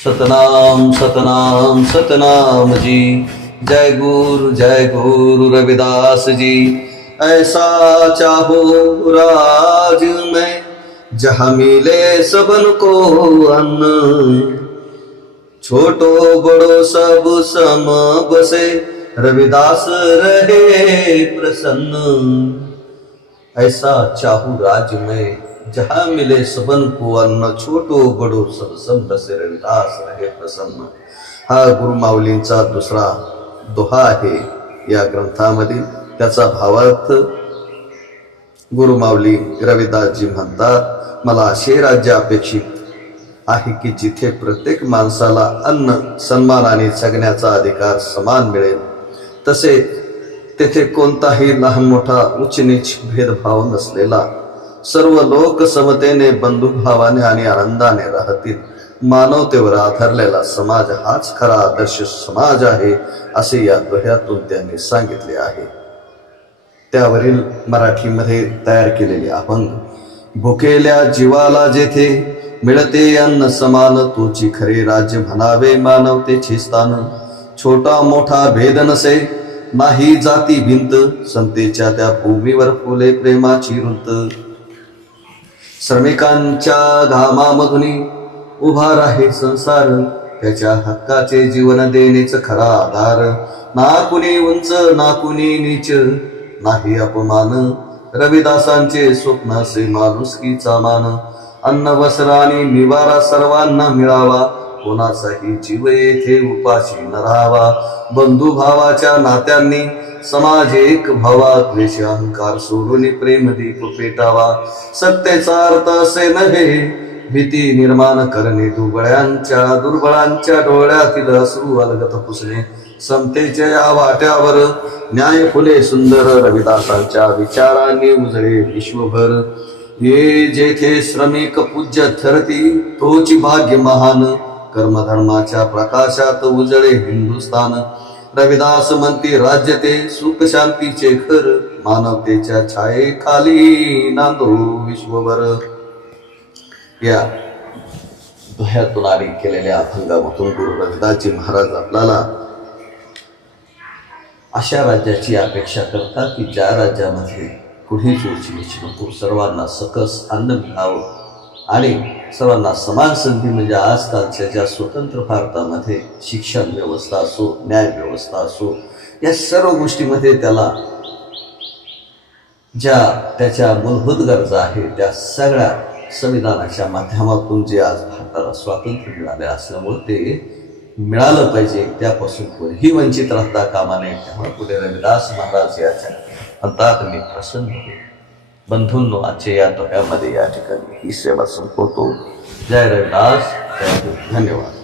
सतनाम सतनाम सतनाम जी। जय गुरु रविदास जी। ऐसा चाहो राज में जहाँ मिले सबन को अन्न, छोटो बड़ो सब सम बसे रविदास रहे प्रसन्न। ऐसा चाहू राज में जहाँ मिले सबन को अन्न, छोटो बडो सब सम बसे रविदास रहे प्रसन्न। हा गुरुमाऊलींचा दुसरा दोहा आहे या ग्रंथामधील। त्याचा भावार्थ गुरुमाऊली रविदासजी म्हणतात, मला असे राज्य अपेक्षित आहे की जिथे प्रत्येक माणसाला अन्न सन्मानाने जगण्याचा अधिकार समान मिळेल, तसे तेथे कोणताही लहान मोठा उच्च नीच भेदभाव नसलेला, सर्व लोक समतेने बंधुभावाने आणि आनंदाने राहतील, मानवतेवर आधारलेला समाज हाच खरा आदर्श समाज आहे, असे या दोह्यातून त्यांनी सांगितले आहे। त्यावरील मराठीमध्ये तयार केलेले अभंग। भुकेल्या जीवाला जेथे मिळते अन्न समान, तोची खरे राज्य म्हणावे मानवतेचे स्थान। छोटा मोठा भेद नसे नाही जाती भिंत, समतेच्या त्या भूमीवर फुले प्रेमाची रुंत। श्रमिकांच्या घामामधून उभा राहे संसार, त्याच्या हक्काचे जीवन देणेच खरा आधार। ना कुणी उंच ना कुणी नीच नाही अपमान, रविदासांचे स्वप्न असे माणुसकीचा मान। अन्न वस्त्र आणि निवारा सर्वांना मिळावा, कोणाचाही जीव येथे उपाशी न राहावा। बंधुभावाच्या नात्यांनी समाज एक व्हावा, द्वेष अहंकार सोडून प्रेमदीप पेटावा। सत्तेचा अर्थ असे नव्हे भीती निर्माण करणे, दुर्बळांच्या डोळ्यातील अश्रू अलगत पुसणे। समतेच्या या वाट्यावर न्याय फुले सुंदर, रविदासांच्या विचारांनी उजळे विश्वभर। ये जेथे श्रमिक पूज्य ठरती तोची भाग्य महान, कर्मधर्माच्या प्रकाशात उजळे हिंदुस्थान। रविदास म्हणते राज्य ते सुख शांतीचे घर, मानवतेच्या छायेखाली नांदो विश्वभर। या दोह्यातून आरी केलेल्या अभंगामधून गुरु रविदासजी महाराज आपल्याला अशा राज्याची अपेक्षा करतात की ज्या राज्यामध्ये कुणीच उचनीच नको, सर्वांना सकस अन्न मिळावं आणि सर्वांना समान संधी। म्हणजे आजकालच्या ज्या स्वतंत्र भारतामध्ये शिक्षण व्यवस्था असो, न्याय व्यवस्था असो, या सर्व गोष्टीमध्ये त्याला ज्या त्याच्या मूलभूत गरजा आहेत त्या सगळ्या संविधानाच्या माध्यमातून जे आज भारताला स्वातंत्र्य मिळाले असल्यामुळे ते मिळालं पाहिजे, त्यापासून कोणीही वंचित राहता कामा नये। त्यामुळे पुढे रविदास महाराज याच्या म्हणतात, मी प्रसन्न होतो। बंधूंनो, आजच्या या दोह्यामध्ये या ठिकाणी ही सेवा संपवतो। जय रविदास, जय गुरु, धन्यवाद।